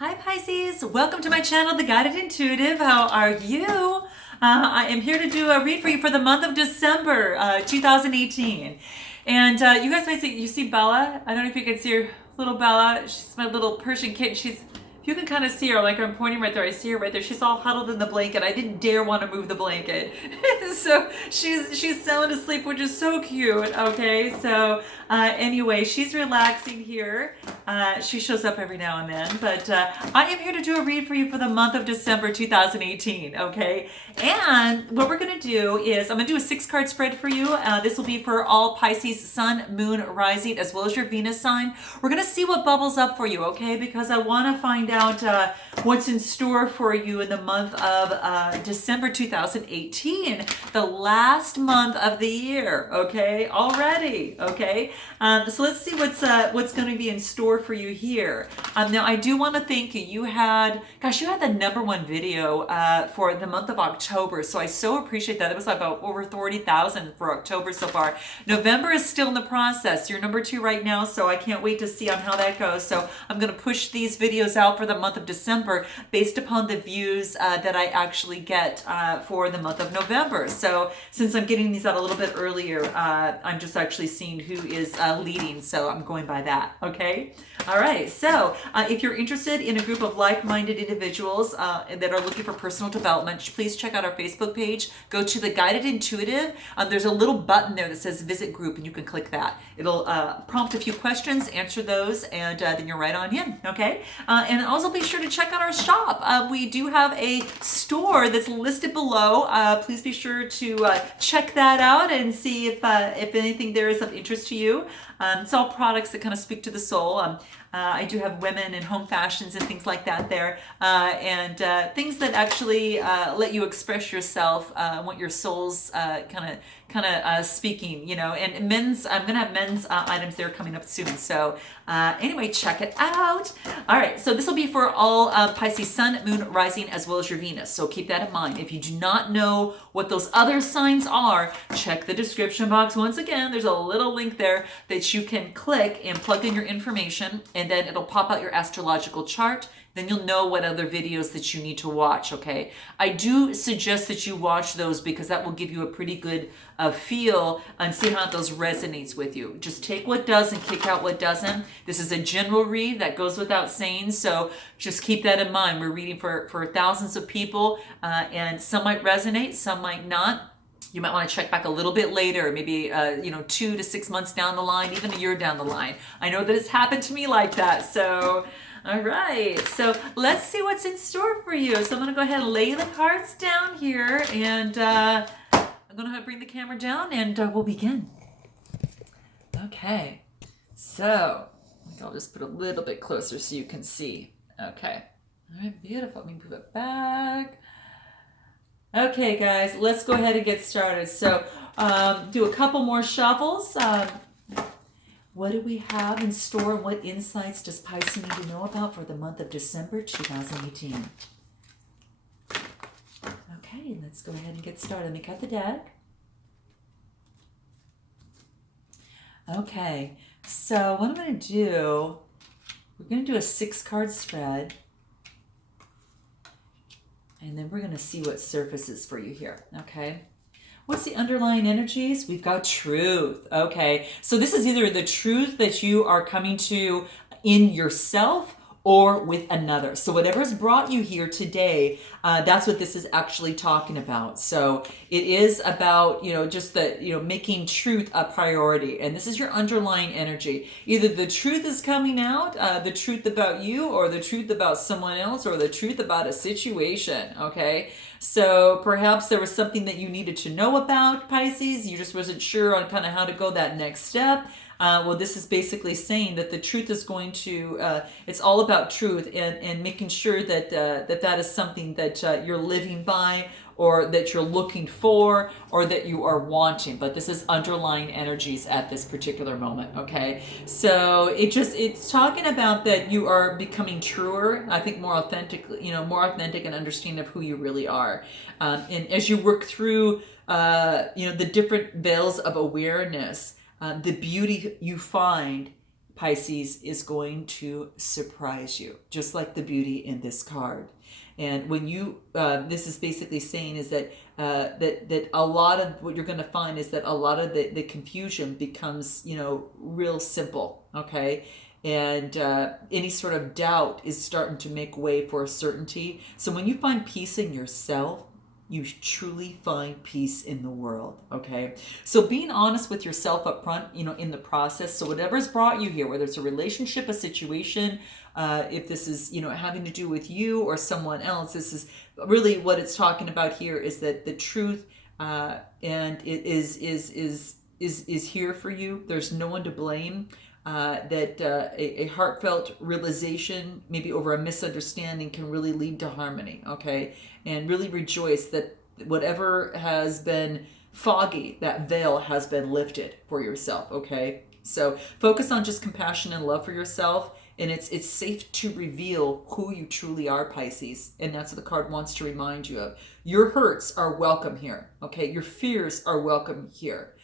Hi Pisces, welcome to my channel, The Guided Intuitive. How are you? I am here to do a read for you for the month of December 2018. And you guys might see, you see Bella? I don't know if you can see her, little Bella. She's my little Persian kitten. You can kind of see her, like I'm pointing right there. I see her right there. She's all huddled in the blanket. I didn't dare want to move the blanket. So she's sound asleep, which is so cute. Okay, so anyway, she's relaxing here. She shows up every now and then, but I am here to do a read for you for the month of December 2018. Okay, and what we're gonna do is I'm gonna do a 6-card spread for you. This will be for all Pisces, Sun, Moon, Rising, as well as your Venus sign. We're gonna see what bubbles up for you, okay? Because I want to find out what's in store for you in the month of December 2018, the last month of the year, okay? Already, okay? So let's see what's going to be in store for you here. Now, I do want to thank you. You had the #1 video for the month of October, so I so appreciate that. It was about over 40,000 for October so far. November is still in the process. You're #2 right now, so I can't wait to see on how that goes. So I'm going to push these videos out for the month of December based upon the views that I actually get for the month of November. So since I'm getting these out a little bit earlier, I'm just actually seeing who is leading, so I'm going by that, okay? All right, so if you're interested in a group of like-minded individuals that are looking for personal development, please check out our Facebook page. Go to The Guided Intuitive. There's a little button there that says Visit Group, and you can click that. It'll prompt a few questions, answer those, and then you're right on in, okay? And also be sure to check out our shop. We do have a store that's listed below. Please be sure to check that out and see if anything there is of interest to you. It's all products that kind of speak to the soul. I do have women and home fashions and things like that there, and things that actually let you express yourself, what your soul's kind of speaking, you know. And men's, I'm gonna have men's items there coming up soon. So anyway, check it out. All right, so this will be for all Pisces, Sun, Moon, Rising, as well as your Venus. So keep that in mind. If you do not know what those other signs are, check the description box. Once again, there's a little link there that you can click and plug in your information, and then it'll pop out your astrological chart. Then you'll know what other videos that you need to watch, okay? I do suggest that you watch those because that will give you a pretty good feel and see how those resonates with you. Just take what does and kick out what doesn't. This is a general read that goes without saying, so just keep that in mind. We're reading for thousands of people, and some might resonate, some might not. You might want to check back a little bit later, maybe 2 to 6 months down the line, even a year down the line. I know that it's happened to me like that. So, all right. So let's see what's in store for you. So I'm going to go ahead and lay the cards down here, and I'm going to bring the camera down, and we'll begin. Okay. So I'll just put a little bit closer so you can see. Okay. All right. Beautiful. Let me move it back. Okay, guys, let's go ahead and get started. So do a couple more shuffles. What do we have in store? What insights does Pisces need to know about for the month of December 2018? Okay, let's go ahead and get started. Let me cut the deck. Okay, so what I'm going to do, we're going to do a 6-card spread. And then we're going to see what surfaces for you here, okay? What's the underlying energies? We've got truth, okay? So this is either the truth that you are coming to in yourself or with another. So whatever's brought you here today, that's what this is actually talking about. So it is about, just making truth a priority. And this is your underlying energy. Either the truth is coming out, the truth about you, or the truth about someone else, or the truth about a situation, okay? So perhaps there was something that you needed to know about, Pisces. You just wasn't sure on kind of how to go that next step. Well, this is basically saying that the truth is going to, it's all about truth and making sure that that is something that you're living by, or that you're looking for, or that you are wanting. But this is underlying energies at this particular moment, okay? So it's talking about that you are becoming truer, I think more authentic, more authentic and understanding of who you really are. And as you work through, the different veils of awareness, the beauty you find Pisces, is going to surprise you, just like the beauty in this card. And when you, this is basically saying is that that a lot of what you're going to find is that a lot of the confusion becomes, real simple, okay? And any sort of doubt is starting to make way for certainty. So when you find peace in yourself, you truly find peace in the world, okay? So being honest with yourself up front, in the process. So whatever's brought you here, whether it's a relationship, a situation, if this is, having to do with you or someone else, this is really what it's talking about here, is that the truth and it is here for you. There's no one to blame. That a heartfelt realization, maybe over a misunderstanding, can really lead to harmony, okay? And really rejoice that whatever has been foggy, that veil has been lifted for yourself, okay? So focus on just compassion and love for yourself, and it's safe to reveal who you truly are, Pisces, and that's what the card wants to remind you of. Your hurts are welcome here, okay? Your fears are welcome here.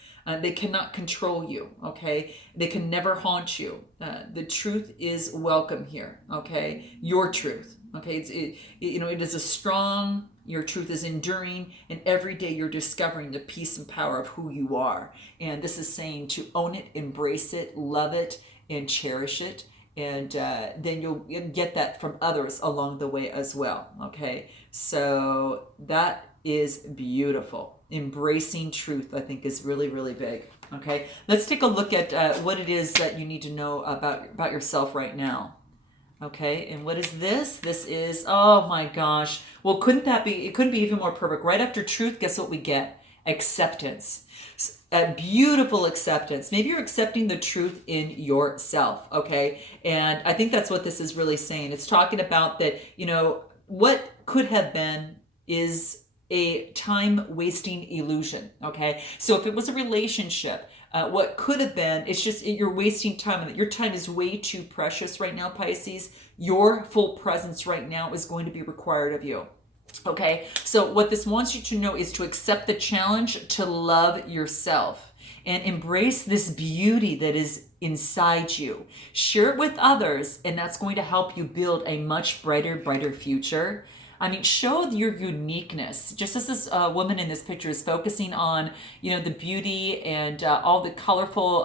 They cannot control you, okay? They can never haunt you. The truth is welcome here, okay? Your truth, okay? It is a strong, your truth is enduring, and every day you're discovering the peace and power of who you are. And this is saying to own it, embrace it, love it, and cherish it. And then you'll get that from others along the way as well, okay? So that is beautiful. Embracing truth, I think, is really, really big. Okay, let's take a look at what it is that you need to know about yourself right now. Okay, and what is this? This is, oh my gosh. Well, couldn't that be, it couldn't be even more perfect. Right after truth, guess what we get? Acceptance. A beautiful acceptance. Maybe you're accepting the truth in yourself, okay? And I think that's what this is really saying. It's talking about that, what could have been is a time-wasting illusion, okay? So if it was a relationship, what could have been, it's just you're wasting time, and your time is way too precious right now, Pisces. Your full presence right now is going to be required of you. Okay, so what this wants you to know is to accept the challenge to love yourself and embrace this beauty that is inside you. Share it with others, and that's going to help you build a much brighter future. I mean, show your uniqueness. Just as this woman in this picture is focusing on, the beauty and all the colorful,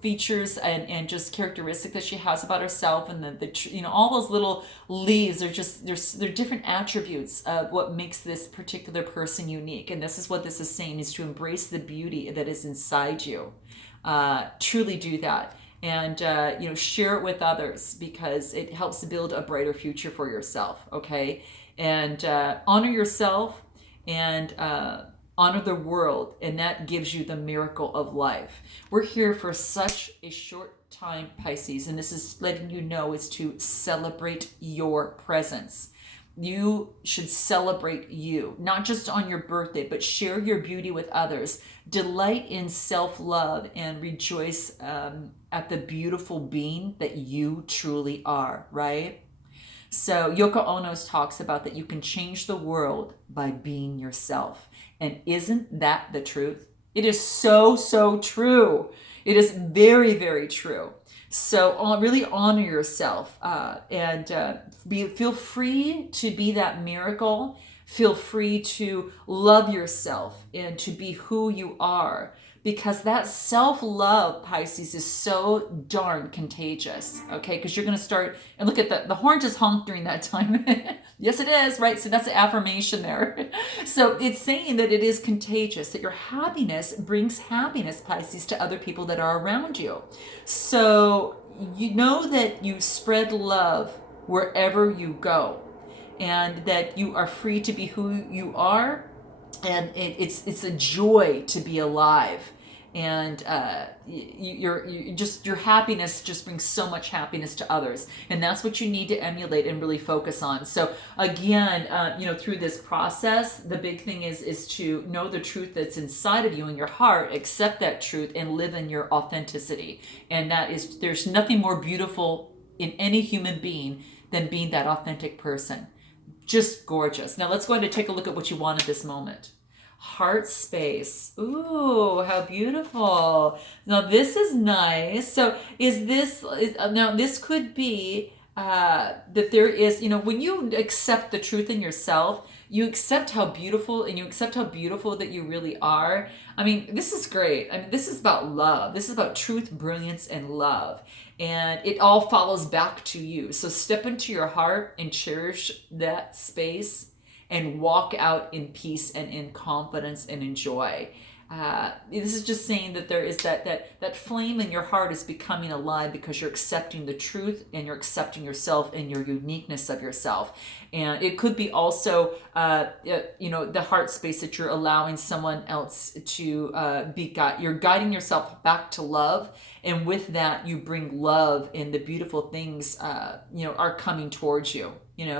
features and just characteristics that she has about herself, and the all those little leaves are just they're different attributes of what makes this particular person unique. And this is what this is saying: is to embrace the beauty that is inside you. Truly do that. And, share it with others, because it helps to build a brighter future for yourself, okay? And honor yourself and honor the world, and that gives you the miracle of life. We're here for such a short time, Pisces, and this is letting you know is to celebrate your presence. You should celebrate you, not just on your birthday, but share your beauty with others. Delight in self-love and rejoice at the beautiful being that you truly are, right? So Yoko Ono talks about that you can change the world by being yourself. And isn't that the truth? It is so true. It is very true. So really honor yourself and feel free to be that miracle. Feel free to love yourself and to be who you are, because that self-love, Pisces, is so darn contagious, okay? Because you're going to start, and look at the horn just honked during that time. Yes, it is, right? So that's the affirmation there. So it's saying that it is contagious, that your happiness brings happiness, Pisces, to other people that are around you. So you know that you spread love wherever you go, and that you are free to be who you are, and it's a joy to be alive. And your happiness just brings so much happiness to others, and that's what you need to emulate and really focus on. So again, through this process, the big thing is to know the truth that's inside of you in your heart, accept that truth, and live in your authenticity. And there's nothing more beautiful in any human being than being that authentic person. Just gorgeous. Now let's go ahead and take a look at what you want at this moment. Heart space. Ooh, how beautiful. Now this is nice. So now this could be that there is, when you accept the truth in yourself, you accept how beautiful and you accept how beautiful that you really are. I mean, this is great. I mean, this is about love. This is about truth, brilliance, and love. And it all follows back to you. So step into your heart and cherish that space and walk out in peace and in confidence and in joy. This is just saying that there is that flame in your heart is becoming alive because you're accepting the truth and you're accepting yourself and your uniqueness of yourself. And it could be also, the heart space that you're allowing someone else to you're guiding yourself back to love. And with that, you bring love and the beautiful things, are coming towards you,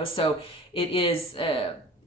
so it is,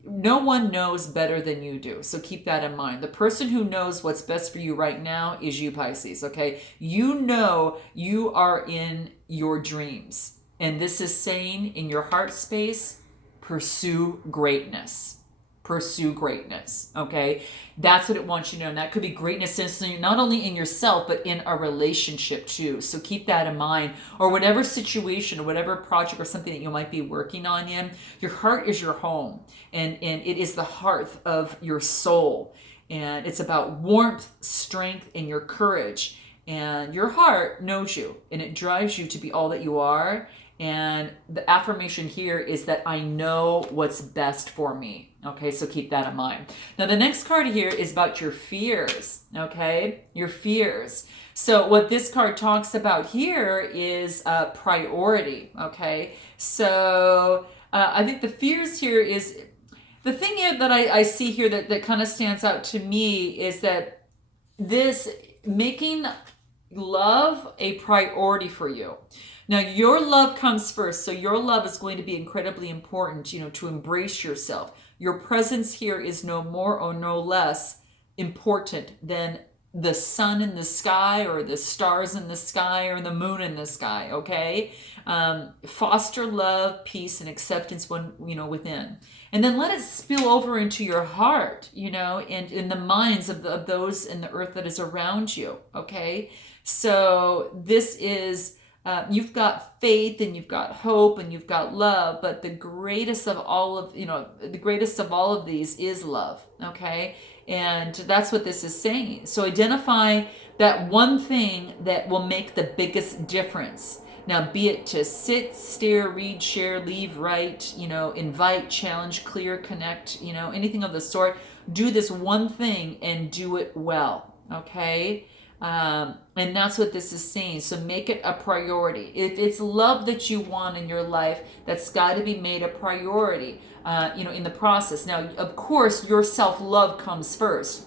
no one knows better than you do. So keep that in mind. The person who knows what's best for you right now is you, Pisces, okay? You know you are in your dreams. And this is saying in your heart space, pursue greatness. Pursue greatness, okay? That's what it wants you to know. And that could be greatness not only in yourself, but in a relationship too. So keep that in mind. Or whatever situation or whatever project or something that you might be working on in, your heart is your home. And it is the hearth of your soul. And it's about warmth, strength, and your courage. And your heart knows you. And it drives you to be all that you are. And the affirmation here is that I know what's best for me. Okay, so keep that in mind. Now, the next card here is about your fears. Okay, your fears. So what this card talks about here is priority. Okay, so I think the fears here is the thing here that I see here that kind of stands out to me is that this making love a priority for you. Now, your love comes first, so your love is going to be incredibly important, to embrace yourself. Your presence here is no more or no less important than the sun in the sky or the stars in the sky or the moon in the sky, okay? Foster love, peace, and acceptance within. And then let it spill over into your heart, and in the minds of those in the earth that is around you, okay? So this is... you've got faith and you've got hope and you've got love, but the greatest of all of these is love. Okay. And that's what this is saying. So identify that one thing that will make the biggest difference. Now, be it to sit, stare, read, share, leave, write, invite, challenge, clear, connect, anything of the sort. Do this one thing and do it well. Okay. And that's what this is saying. So make it a priority. If it's love that you want in your life, that's got to be made a priority, in the process. Now, of course, your self-love comes first.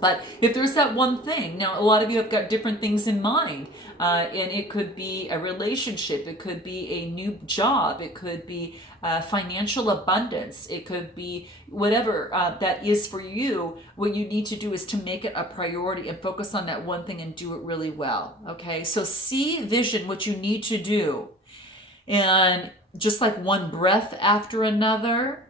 But if there's that one thing, now a lot of you have got different things in mind, and it could be a relationship, it could be a new job, it could be financial abundance, it could be whatever that is for you. What you need to do is to make it a priority and focus on that one thing and do it really well. Okay, so vision what you need to do, and just like one breath after another,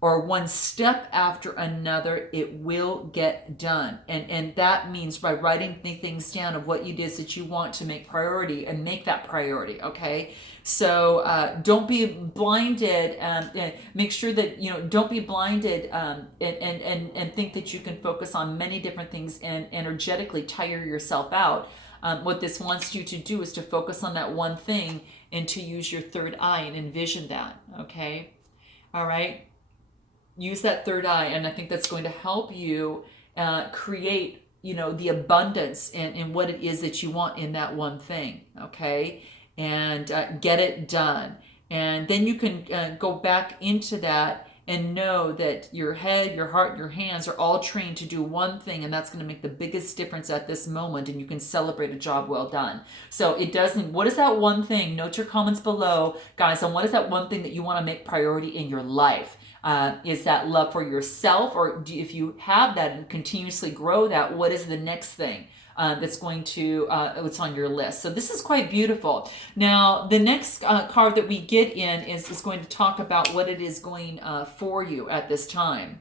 or one step after another, it will get done. And that means by writing the things down of what it is that you want to make priority and make that priority, okay? So don't be blinded. Make sure that, don't be blinded and think that you can focus on many different things and energetically tire yourself out. What this wants you to do is to focus on that one thing and to use your third eye and envision that, okay? All right? Use that third eye, and I think that's going to help you create, the abundance and what it is that you want in that one thing, okay? And get it done. And then you can go back into that and know that your head, your heart, your hands are all trained to do one thing, and that's going to make the biggest difference at this moment, and you can celebrate a job well done. So what is that one thing? Note your comments below, guys, on what is that one thing that you want to make priority in your life. Is that love for yourself, or if you have that and continuously grow that, what is the next thing that's going to what's on your list? So this is quite beautiful. Now, the next card that we get in is going to talk about what it is going for you at this time.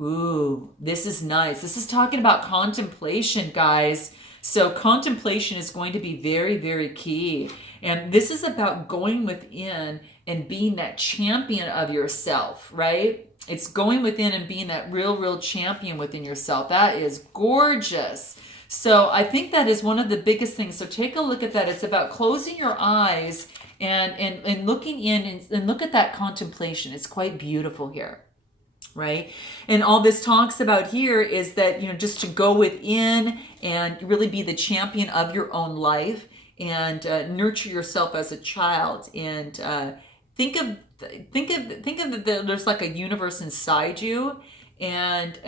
Ooh, this is nice. This is talking about contemplation, guys. So contemplation is going to be very, very key. And this is about going within and being that champion of yourself, right? It's going within and being that real, real champion within yourself. That is gorgeous. So I think that is one of the biggest things. So take a look at that. It's about closing your eyes and looking in and look at that contemplation. It's quite beautiful here, right? And all this talks about here is that, just to go within and really be the champion of your own life and nurture yourself as a child, and think of that there's like a universe inside you, and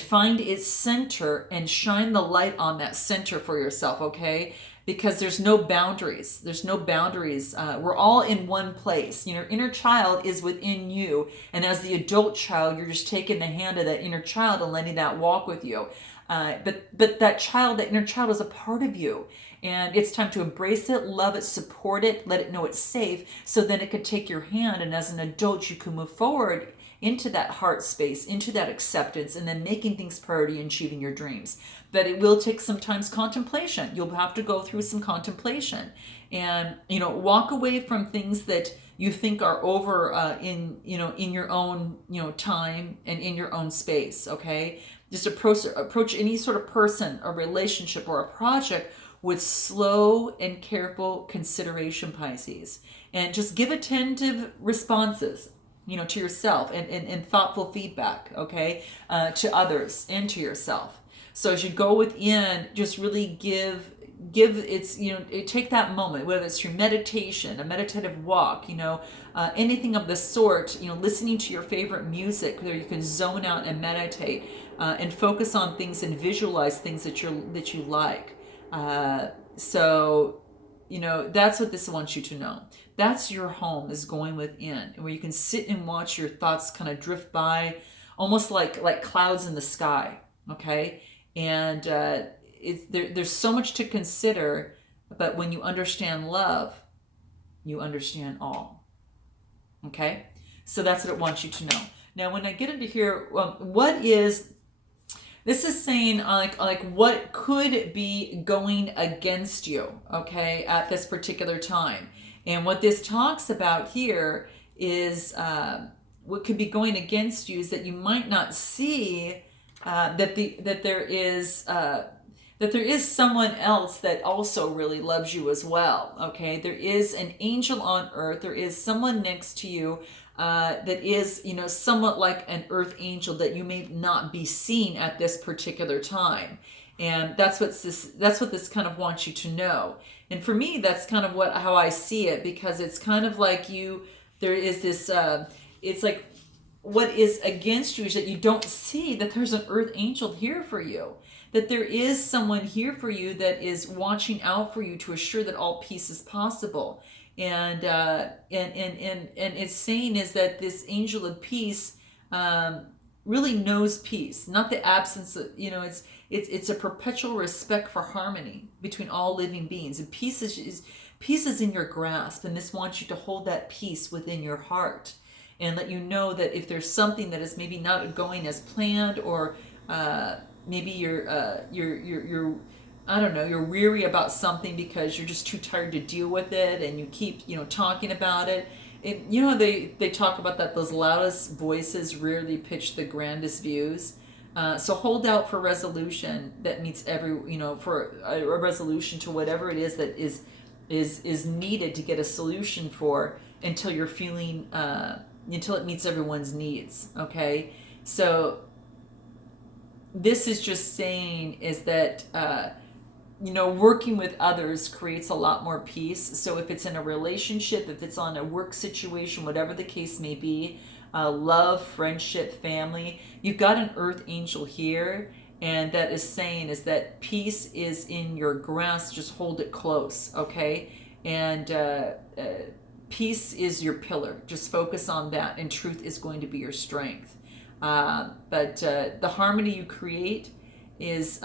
find its center and shine the light on that center for yourself, okay? Because there's no boundaries. We're all in one place. Your inner child is within you. And as the adult child, you're just taking the hand of that inner child and letting that walk with you. But that inner child is a part of you. And it's time to embrace it, love it, support it, let it know it's safe. So then it could take your hand. And as an adult, you can move forward into that heart space, into that acceptance, and then making things priority and achieving your dreams. But it will take sometimes contemplation. You'll have to go through some contemplation and, walk away from things that you think are over in your own, time and in your own space. Okay. Just approach any sort of person, a relationship, or a project with slow and careful consideration, Pisces, and just give attentive responses, to yourself, and thoughtful feedback, okay, to others and to yourself. So as you go within, just really give its, take that moment, whether it's through meditation, a meditative walk, anything of the sort, listening to your favorite music where you can zone out and meditate, and focus on things and visualize things that you like. So that's what this wants you to know. That's your home, is going within, where you can sit and watch your thoughts kind of drift by, almost like clouds in the sky. Okay, and there's so much to consider, but when you understand love, you understand all. Okay, so that's what it wants you to know. Now, when I get into here, this is saying like what could be going against you, okay, at this particular time. And what this talks about here is what could be going against you is that you might not see that there is someone else that also really loves you as well. Okay, there is an angel on earth. There is someone next to you that is, somewhat like an earth angel that you may not be seeing at this particular time. And that's what this kind of wants you to know. And for me, that's kind of how I see it, because it's kind of like there is this, it's like what is against you is that you don't see that there's an earth angel here for you, that there is someone here for you that is watching out for you to assure that all peace is possible. And it's saying is that this angel of peace really knows peace, not the absence of, it's a perpetual respect for harmony between all living beings. And peace is in your grasp, and this wants you to hold that peace within your heart and let you know that if there's something that is maybe not going as planned, or maybe you're I don't know, you're weary about something because you're just too tired to deal with it, and you keep, talking about it. They talk about that those loudest voices rarely pitch the grandest views. So hold out for resolution that meets for a resolution to whatever it is that is needed to get a solution for, until you're feeling, until it meets everyone's needs. Okay, so this is just saying is that working with others creates a lot more peace. So if it's in a relationship, if it's on a work situation, whatever the case may be, love, friendship, family, you've got an earth angel here, and that is saying is that peace is in your grasp. Just hold it close, okay? And peace is your pillar. Just focus on that, and truth is going to be your strength. But the harmony you create is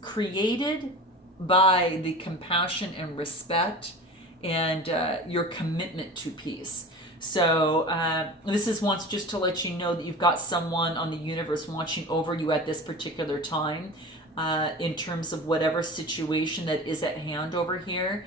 created by the compassion and respect and your commitment to peace. So this is once just to let you know that you've got someone on the universe watching over you at this particular time, in terms of whatever situation that is at hand over here,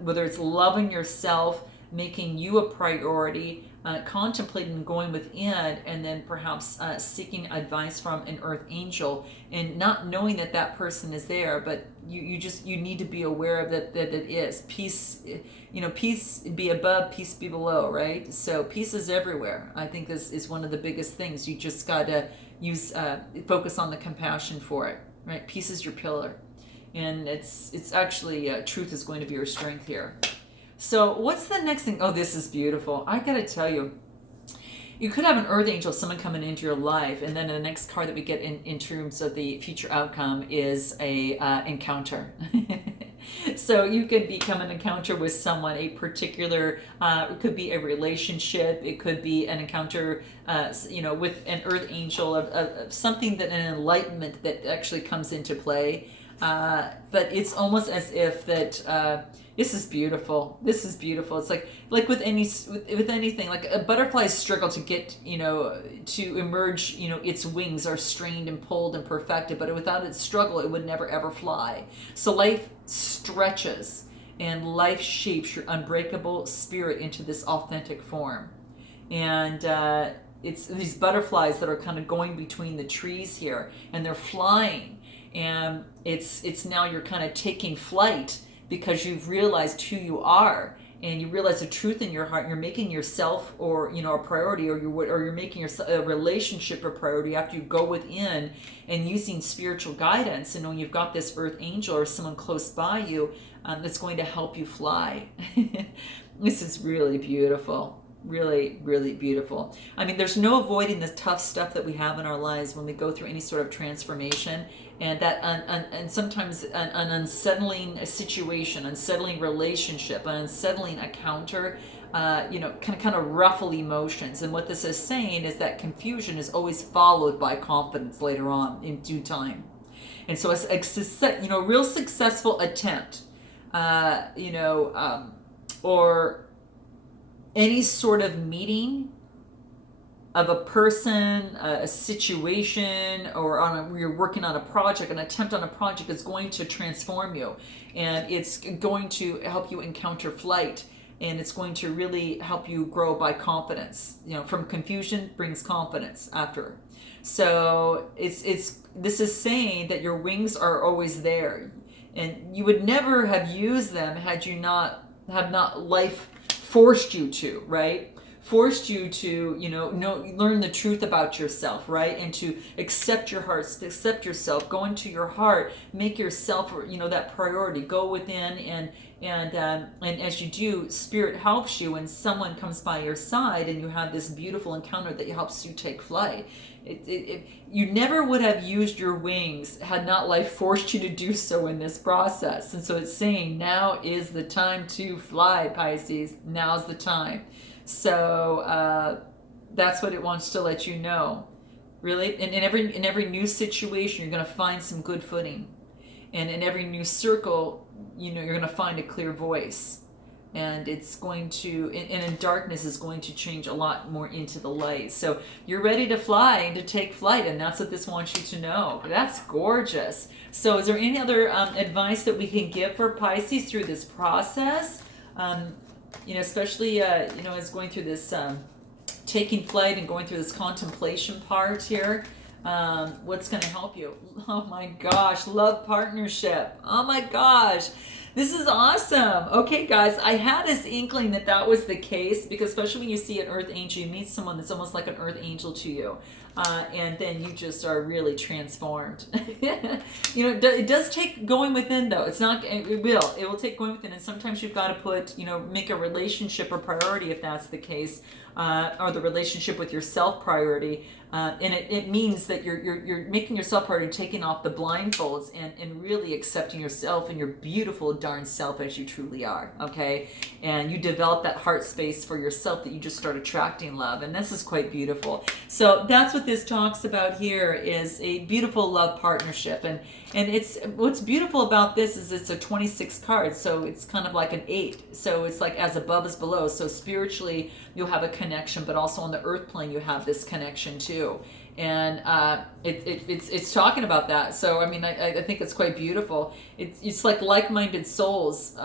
whether it's loving yourself, making you a priority, contemplating going within, and then perhaps seeking advice from an earth angel, and not knowing that that person is there, but you need to be aware of that it is peace. Peace be above, peace be below, right? So peace is everywhere. I think this is one of the biggest things. You just got to focus on the compassion for it, right? Peace is your pillar, and it's actually truth is going to be your strength here. So what's the next thing? Oh, this is beautiful. I gotta tell you, you could have an earth angel, someone coming into your life, and then the next card that we get in terms of the future outcome is a encounter. So you could become an encounter with someone, a particular, it could be a relationship, it could be an encounter, with an earth angel, of something, that an enlightenment that actually comes into play. But it's almost as if that this is beautiful. This is beautiful. It's like with anything, like a butterfly's struggle to get, to emerge, its wings are strained and pulled and perfected, but without its struggle, it would never ever fly. So life stretches, and life shapes your unbreakable spirit into this authentic form. And it's these butterflies that are kind of going between the trees here, and they're flying, and it's now you're kind of taking flight, because you've realized who you are, and you realize the truth in your heart. You're making yourself, or a priority, or you're making a relationship a priority after you go within and using spiritual guidance, and knowing you've got this earth angel or someone close by you that's going to help you fly. This is really beautiful. Really, really beautiful. I mean, there's no avoiding the tough stuff that we have in our lives when we go through any sort of transformation, and that and sometimes an unsettling situation, unsettling relationship, an unsettling encounter, kind of ruffle emotions. And what this is saying is that confusion is always followed by confidence later on in due time. And so a real successful attempt, or any sort of meeting of a person, a situation, or you're working on a project, an attempt on a project is going to transform you, and it's going to help you encounter flight, and it's going to really help you grow by confidence. From confusion brings confidence after. So this is saying that your wings are always there, and you would never have used them had you not life forced you to, right? Forced you to, learn the truth about yourself, right? And to accept your heart, accept yourself, go into your heart, make yourself, that priority, go within, and as you do, spirit helps you, and someone comes by your side, and you have this beautiful encounter that helps you take flight. You never would have used your wings had not life forced you to do so in this process. And so it's saying, now is the time to fly, Pisces. Now's the time. So that's what it wants to let you know. Really, in every new situation, you're going to find some good footing, and in every new circle, you're going to find a clear voice. And it's going to, and in darkness is going to change a lot more into the light. So you're ready to fly and to take flight, and that's what this wants you to know. That's gorgeous. So is there any other advice that we can give for Pisces through this process? Especially, as going through this taking flight and going through this contemplation part here. What's going to help you? Oh my gosh, love partnership. Oh my gosh. This is awesome. Okay, guys, I had this inkling that was the case, because especially when you see an earth angel, you meet someone that's almost like an earth angel to you. And then you just are really transformed. It does take going within, though. It will take going within. And sometimes you've got to put, make a relationship a priority if that's the case, or the relationship with yourself priority. And it means that you're making yourself priority, taking off the blindfolds, and really accepting yourself and your beautiful darn self as you truly are, okay? And you develop that heart space for yourself that you just start attracting love, and this is quite beautiful. So that's what what this talks about here is a beautiful love partnership, and it's what's beautiful about this is it's a 26 card, so it's kind of like an 8. So it's like as above is below. So spiritually you'll have a connection, but also on the earth plane you have this connection too. And it's talking about that. So I mean, I think it's quite beautiful. It's like-minded souls.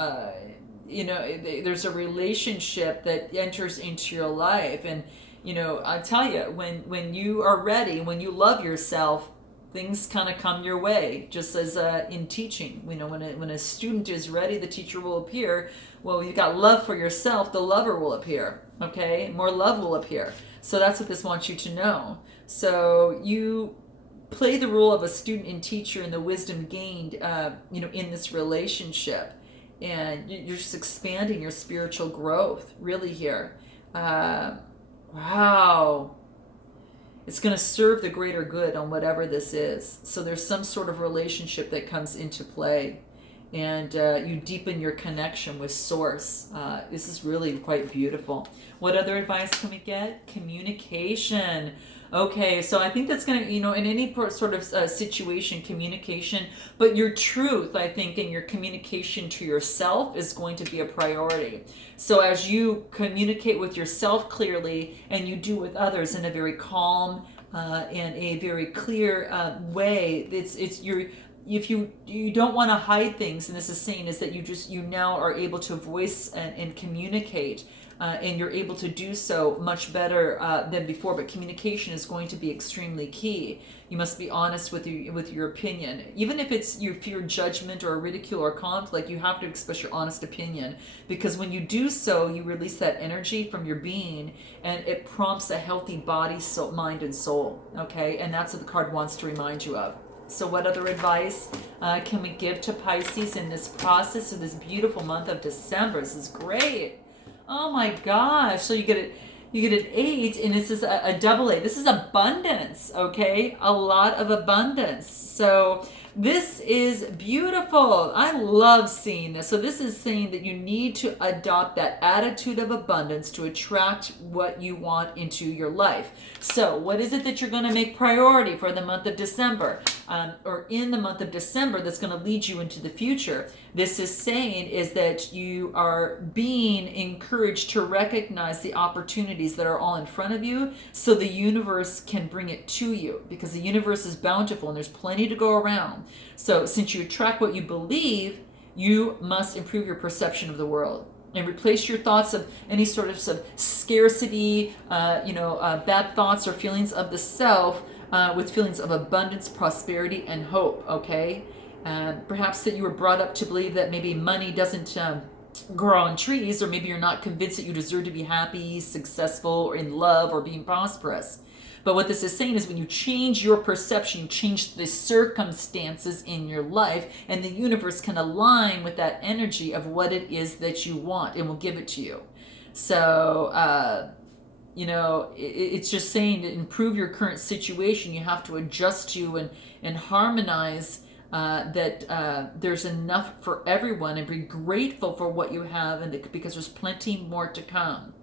There's a relationship that enters into your life, and I tell you, when you are ready, when you love yourself, things kind of come your way. Just as in teaching, when a student is ready, the teacher will appear. Well, you've got love for yourself, the lover will appear. Okay, more love will appear. So that's what this wants you to know. So you play the role of a student and teacher in the wisdom gained, in this relationship, and you're just expanding your spiritual growth really here. Wow. It's going to serve the greater good on whatever this is. So there's some sort of relationship that comes into play, and you deepen your connection with Source. This is really quite beautiful. What other advice can we get? Communication. Okay, so I think that's going to, in any sort of situation, communication, but your truth, I think, and your communication to yourself is going to be a priority. So as you communicate with yourself clearly, and you do with others in a very calm and a very clear way, if you don't want to hide things, and this is saying is that you now are able to voice and communicate. And you're able to do so much better than before. But communication is going to be extremely key. You must be honest with your opinion. Even if you fear judgment or ridicule or conflict, you have to express your honest opinion. Because when you do so, you release that energy from your being, and it prompts a healthy body, soul, mind, and soul. Okay? And that's what the card wants to remind you of. So what other advice can we give to Pisces in this process of this beautiful month of December? This is great. Oh my gosh. So you get an 8, and this is a double 8. This is abundance, okay? A lot of abundance. So this is beautiful. I love seeing this. So this is saying that you need to adopt that attitude of abundance to attract what you want into your life. So what is it that you're going to make priority for the month of December, or in the month of December, that's going to lead you into the future? This is saying is that you are being encouraged to recognize the opportunities that are all in front of you, so the universe can bring it to you, because the universe is bountiful and there's plenty to go around. So since you attract what you believe, you must improve your perception of the world and replace your thoughts of any sort of scarcity, bad thoughts or feelings of the self with feelings of abundance, prosperity, and hope. Okay. Perhaps that you were brought up to believe that maybe money doesn't grow on trees, or maybe you're not convinced that you deserve to be happy, successful, or in love, or being prosperous. But what this is saying is when you change your perception, you change the circumstances in your life, and the universe can align with that energy of what it is that you want, and will give it to you. So, it's just saying to improve your current situation, you have to adjust to and harmonize that there's enough for everyone, and be grateful for what you have, and because there's plenty more to come.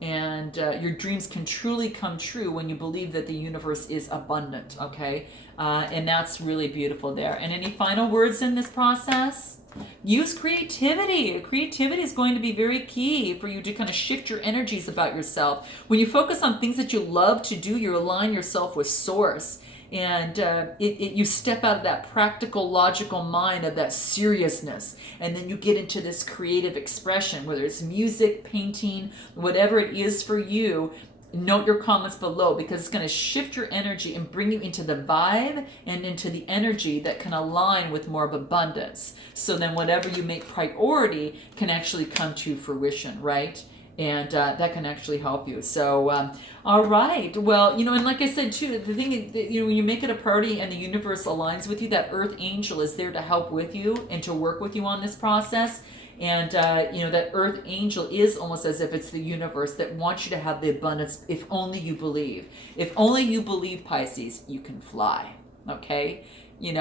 And your dreams can truly come true when you believe that the universe is abundant. Okay, and that's really beautiful there. And any final words in this process? Use creativity. Creativity is going to be very key for you to kind of shift your energies about yourself. When you focus on things that you love to do, you align yourself with Source. And you step out of that practical, logical mind of that seriousness, and then you get into this creative expression, whether it's music, painting, whatever it is for you. Note your comments below, because it's going to shift your energy and bring you into the vibe and into the energy that can align with more of abundance. So then whatever you make priority can actually come to fruition, right? And that can actually help you. So, all right. Well, and like I said, too, the thing is, when you make it a priority and the universe aligns with you, that earth angel is there to help with you and to work with you on this process. And, that earth angel is almost as if it's the universe that wants you to have the abundance, if only you believe. If only you believe, Pisces, you can fly. Okay? In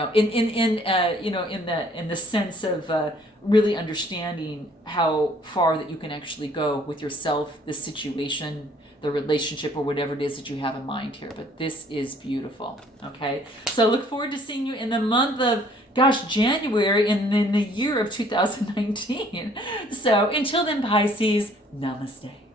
the sense of really understanding how far that you can actually go with yourself, the situation, the relationship or whatever it is that you have in mind here. But this is beautiful. Okay. So I look forward to seeing you in the month of, gosh, January in the year of 2019. So until then, Pisces, namaste.